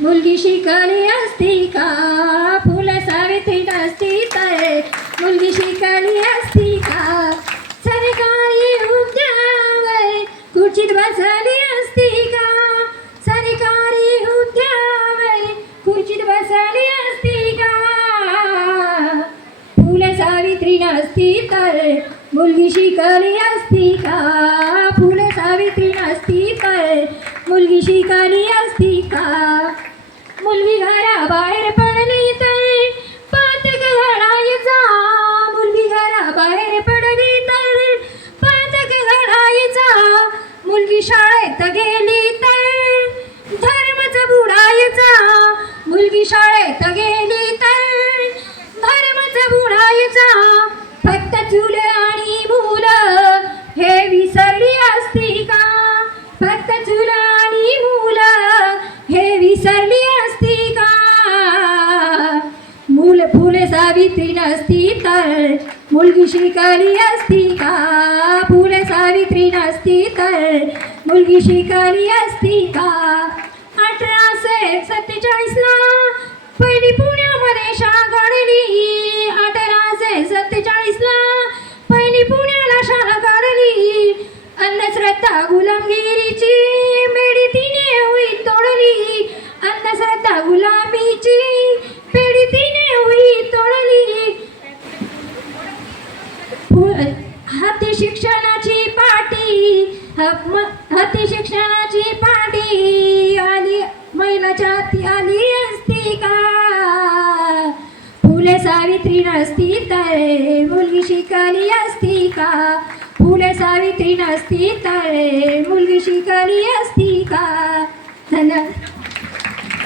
मुलगी शिकली असती का फुले सावित्री नसती तर मुलगी शिकली असती का सरकारी उद्यावर खुर्चीत बसली असती का सरकारी उद्यावर खुर्चीत बसली असती का फुले सावित्री नसती तर मुलगी शिकली असती का फुले सावित्री नसती तर मुलगी शिकली असती का मुलगी घराबाहेर पडली तर पातक घडायचा मुलगी घराबाहेर पडली तर पातक घडायचा मुलगी शाळेत गेली तर धर्मच बुडायचा मुलगी शाळेत गेली तर धर्मच बुडायचा फक्त चूल आणि मुलं हे विसरली असती का फक्त चूल आणि मुलं हे विसरली असती का फुले सावित्री नसती तर मुलगी शिकली असती का फुले सावित्री नसती तर मुलगी शिकली असती का 1847 ला पहिली पुण्यामध्ये शाळा काढली 1847 ला पहिली पुण्याला शाळा काढली अंधश्रद्धा गुलामगिरीची बेडी तिने होई तोडली अंधश्रद्धा गुलामीची बेडी तिने होई तोडली हाती शिक्षणाची पाटी हाती शिक्षणाची पाटी आली महिलाच्या हाती आली असती का फुले सावित्री नसती तर मुलगी शिकली असती का फुले सावित्री नसती तर मुलगी शिकली असती का धन्यवाद.